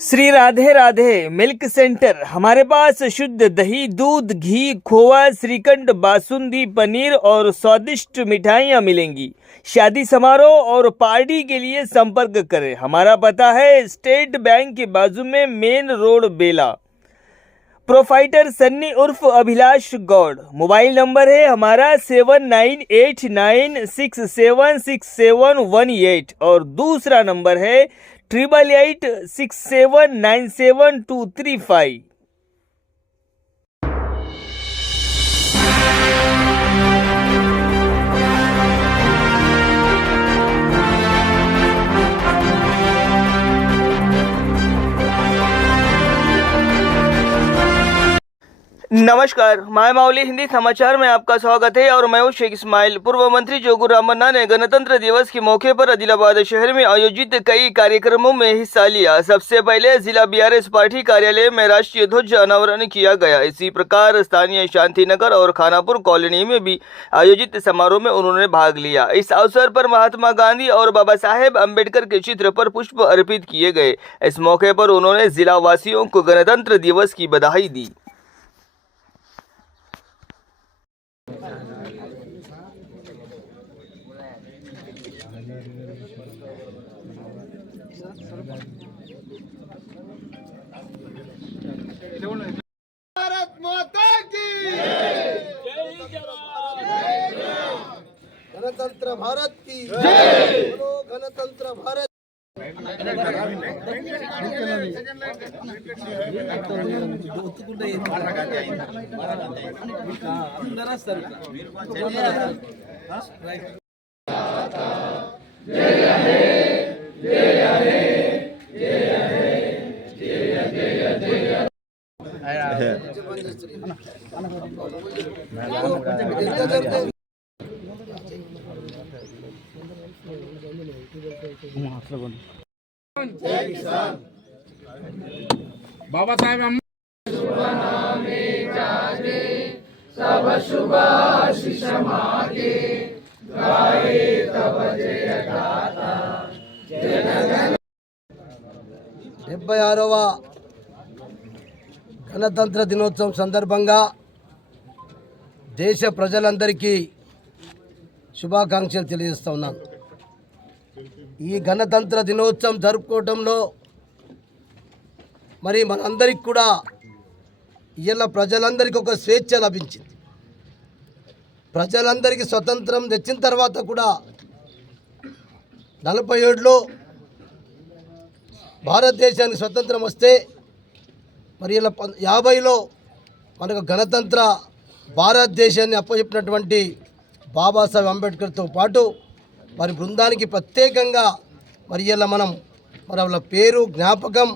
Shri Radhe Radhe milk centre. हमारे पास शुद्ध दही, दूध, घी, खोआ, श्रीखंड, बासुंदी, पनीर और स्वादिष्ट मिठाइयाँ मिलेंगी। शादी समारोह और पार्टी के लिए संपर्क करें। हमारा पता है स्टेट बैंक के बाजू में, मेन रोड, बेला। प्रोफाइटर सन्नी उर्फ अभिलाष गौड़। मोबाइल नंबर है हमारा 7989676718 और दूसरा नंबर है 8886797235। नमस्कार, माय माउली हिंदी समाचार में आपका स्वागत है और मैं हूं शेख इस्माइल। पूर्व मंत्री जोगू रामन्ना ने गणतंत्र दिवस के मौके पर आदिलाबाद शहर में आयोजित कई कार्यक्रमों में हिस्सा लिया। सबसे पहले जिला बीआरएस पार्टी कार्यालय में राष्ट्रीय ध्वज अनावरण किया गया। इसी प्रकार स्थानीय शांतिनगर और खानापुर कॉलोनी में भी आयोजित समारोह में उन्होंने भाग लिया। इस अवसर पर महात्मा गांधी और बाबा साहेब अम्बेडकर के चित्र पर पुष्प अर्पित किए गए। इस मौके पर उन्होंने जिला वासियों को गणतंत्र दिवस की बधाई दी। भारत माता की गणतंत्र भारत की बोलो गणतंत्र भारत। बाबा साहेब सब शुभ आशीष मागे गाए तब जय गाथा। 76వ గణతంత్ర దినోత్సవం సందర్భంగా దేశ ప్రజలందరికీ శుభాకాంక్షలు తెలియజేస్తా ఉన్నాను। ఈ గణతంత్ర దినోత్సవం జరుపుకోవడంలో మరి మనందరికి కూడా ఇలా ప్రజలందరికీ ఒక స్వేచ్ఛ లభించింది। ప్రజలందరికీ స్వతంత్రం తెచ్చిన తర్వాత కూడా 47లో భారతదేశానికి స్వతంత్రం వస్తే మరి ఇలా 50లో మనకు గణతంత్ర భారతదేశాన్ని అప్పచెప్పినటువంటి బాబాసాహెబ్ అంబేద్కర్తో పాటు మరి బృందానికి ప్రత్యేకంగా మరి ఇలా మనం మరి వాళ్ళ పేరు జ్ఞాపకం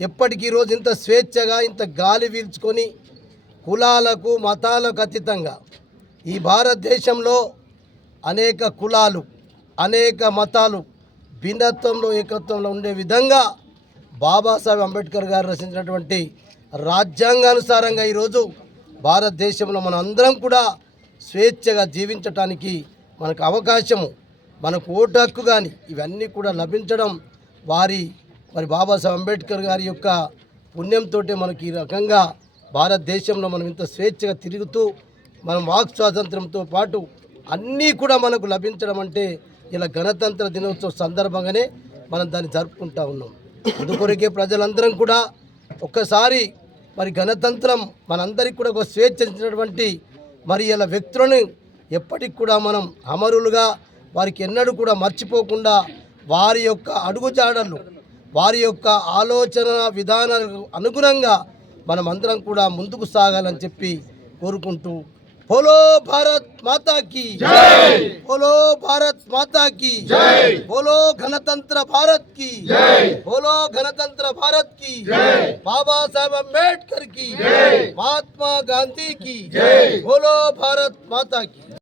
ఎప్పటికీ రోజు ఇంత స్వేచ్ఛగా ఇంత గాలి పీల్చుకొని కులాలకు మతాలకు అతీతంగా ఈ భారతదేశంలో అనేక కులాలు అనేక మతాలు భిన్నత్వంలో ఏకత్వంలో ఉండే విధంగా బాబాసాహెబ్ అంబేద్కర్ గారు రచించినటువంటి రాజ్యాంగానుసారంగా ఈరోజు భారతదేశంలో మనం అందరం కూడా స్వేచ్ఛగా జీవించటానికి మనకు అవకాశము, మనకు ఓటు హక్కు కానీ ఇవన్నీ కూడా లభించడం మరి బాబాసాహెబ్ అంబేద్కర్ గారి యొక్క పుణ్యంతో మనకి ఈ రకంగా భారతదేశంలో మనం ఇంత స్వేచ్ఛగా తిరుగుతూ మనం వాక్ స్వాతంత్రంతో పాటు అన్నీ కూడా మనకు లభించడం అంటే ఇలా గణతంత్ర దినోత్సవం సందర్భంగానే మనం దాన్ని జరుపుకుంటా ఉన్నాం। అందుకొరకే ప్రజలందరం కూడా ఒక్కసారి మరి గణతంత్రం మనందరికీ కూడా ఒక స్వేచ్ఛ ఇచ్చినటువంటి మరి ఇలా వ్యక్తులను ఎప్పటికి కూడా మనం అమరులుగా వారికి ఎన్నడూ కూడా మర్చిపోకుండా వారి యొక్క అడుగుజాడలు వారి యొక్క ఆలోచన విధానాలకు అనుగుణంగా మనం అందరం కూడా ముందుకు సాగాలని చెప్పి కోరుకుంటూ बोलो भारत माता की जय, बोलो भारत माता की जय, बोलो गणतंत्र भारत की जय, बोलो गणतंत्र भारत की जय, बाबा साहेब अम्बेडकर की जय, महात्मा गांधी की जय, बोलो भारत माता की।